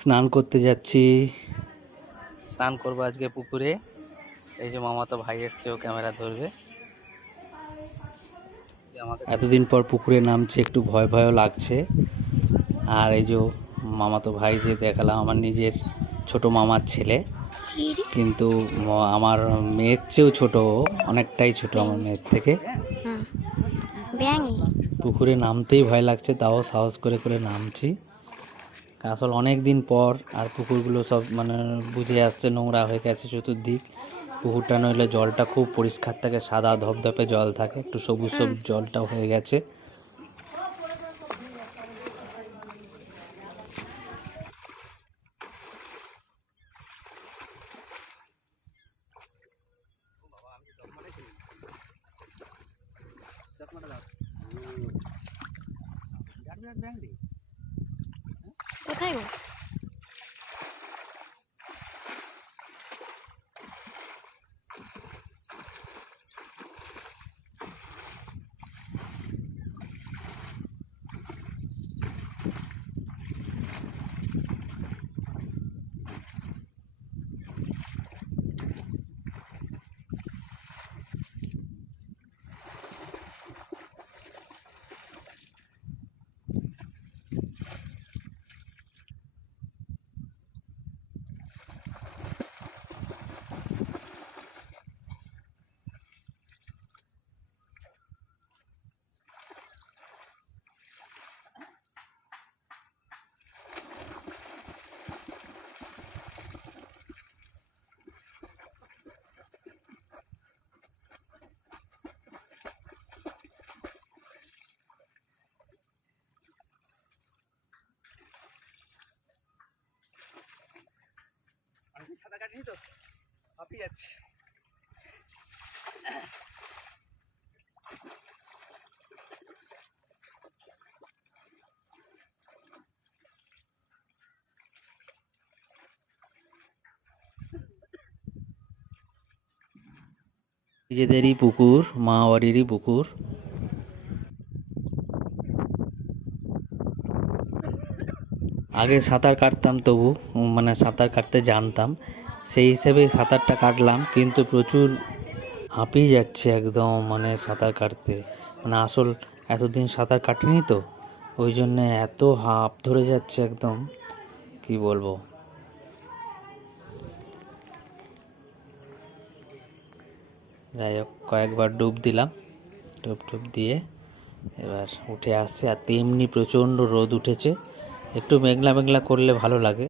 স্নান করতে যাচ্ছি। স্নান করবো আজকে পুকুরে। এই যে মামাতো ভাই এসছে, ও ক্যামেরা ধরবে। এতদিন পর পুকুরে নামছে, একটু ভয় ভয়ও লাগছে। আর এই যে মামাতো ভাই যে দেখালাম, আমার নিজের ছোট মামার ছেলে, কিন্তু আমার মেয়ের চেয়েও ছোট, অনেকটাই ছোট আমার মেয়ের থেকে। পুকুরে নামতেই ভয় লাগছে, তাও সাহস করে করে নামছি। আসলে অনেক দিন পর, আর পুকুরগুলো সব মানে বুঝে আসছে, নোংরা হয়ে গেছে চতুর্দিক। পুকুরটা নইলে জলটা খুব পরিষ্কার থাকে, সাদা ধপধপে জল থাকে, একটু সবুজ সবুজ জলটাও হয়ে গেছে। কোথায় গো? আমি সাঁতার কাটিনি তো, হাঁপিয়ে যাচ্ছি। নিজেদেরই পুকুর, মামাবাড়িরই পুকুর। আগে সাঁতার কাটতাম, তবু মানে সাঁতার কাটতে জানতাম, সেই হিসেবে সাঁতারটা কাটলাম, কিন্তু প্রচুর হাঁপিয়ে যাচ্ছে একদম, মানে সাঁতার কাটতে। মানে আসল এতদিন সাঁতার কাটিনি তো, ওই জন্যে এত হাঁপ ধরে যাচ্ছে একদম, কি বলবো। যাই হোক, কয়েকবার ডুব দিলাম, ডুব টুব দিয়ে এবার উঠে আসছে। আর তেমনি প্রচণ্ড রোদ উঠেছে, একটু মেঘলা মেঘলা করলে ভালো লাগে।